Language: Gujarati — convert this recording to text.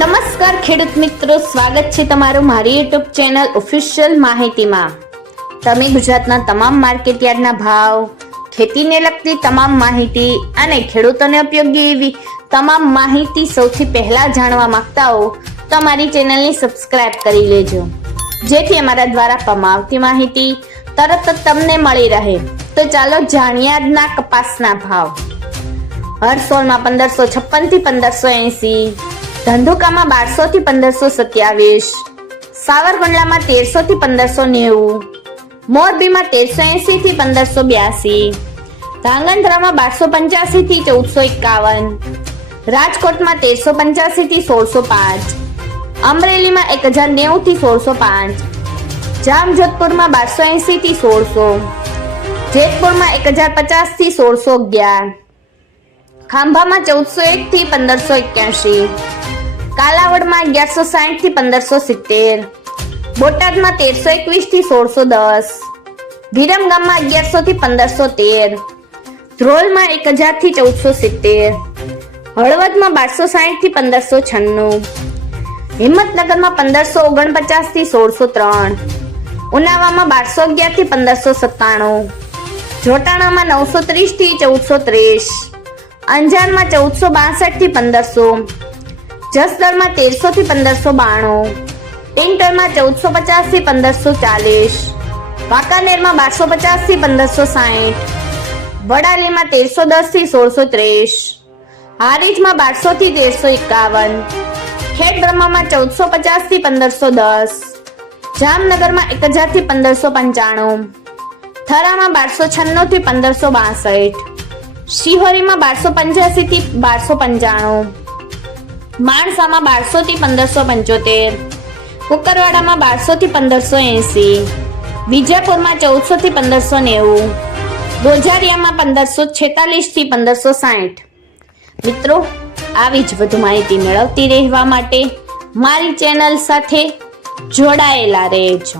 નમસ્કાર ખેડૂત મિત્રો, સ્વાગત છે તમારું મારી યુટ્યુબ ચેનલ ઓફિશિયલ માહિતીમાં। તમે ગુજરાતના તમામ માર્કેટયાર્ડના ભાવ, ખેતીને લગતી તમામ માહિતી અને ખેડૂતોને ઉપયોગી એવી તમામ માહિતી સૌથી પહેલા જાણવા માંગતા હો તો અમારી ચેનલને સબસ્ક્રાઇબ કરી લેજો, જેથી અમારા દ્વારા પમાવતી માહિતી તરત જ તમને મળી રહે। તો ચાલો જાણીએ આજના કપાસના ભાવ। હરસોલમાં 1556 થી 1580, ધંધુકામાં 1200 થી 1527, સાવરકુંડલામાં 1300 થી 1590, મોરબીમાં 1380 થી 1582, ધાંગધ્રામાં 1285 થી 1451, રાજકોટમાં 1385 થી 1605, અમરેલીમાં 1090 થી 1605, જામજોધપુરમાં 1280 થી 1600, જેતપુરમાં 1050 થી 1611, ખાંભામાં 1401 થી 1581, કાલાવડમાં 1160 થી 1570, બોટાદમાં 1321 થી 1610, વિરમગામમાં 1100 થી 1513, ધ્રોલમાં 1000 થી 1470, હળવદમાં 1260 થી 1596, હિંમતનગરમાં 1549 થી 1603, ઉનાવામાં 1211 થી 1597, જોટાણામાં 930 થી 1430, અંજારમાં 1462 થી 1500, જસદણમાં 1300 થી 1592, ટિંટરમાં 1450 થી 1540, વાંકાનેરમાં 1250 થી 1560, વડાલીમાં 1310 થી 1630, હારીજમાં 1200 થી 1351, ખેડબ્રહ્મામાં 1450 થી 1510, જામનગરમાં 1000 થી 1595, થરામાં 1296 થી 1562, શિહોરીમાં 1285 થી 1295, માણસામાં 1200 થી 1575, કુકરવાડામાં 1200 થી 1580, વિજાપુરમાં 1400 થી 1590, ગોઝારિયામાં 1546 થી 1560। મિત્રો, આવી જ વધુ માહિતી મેળવતી રહેવા માટે મારી ચેનલ સાથે જોડાયેલા રહેજો।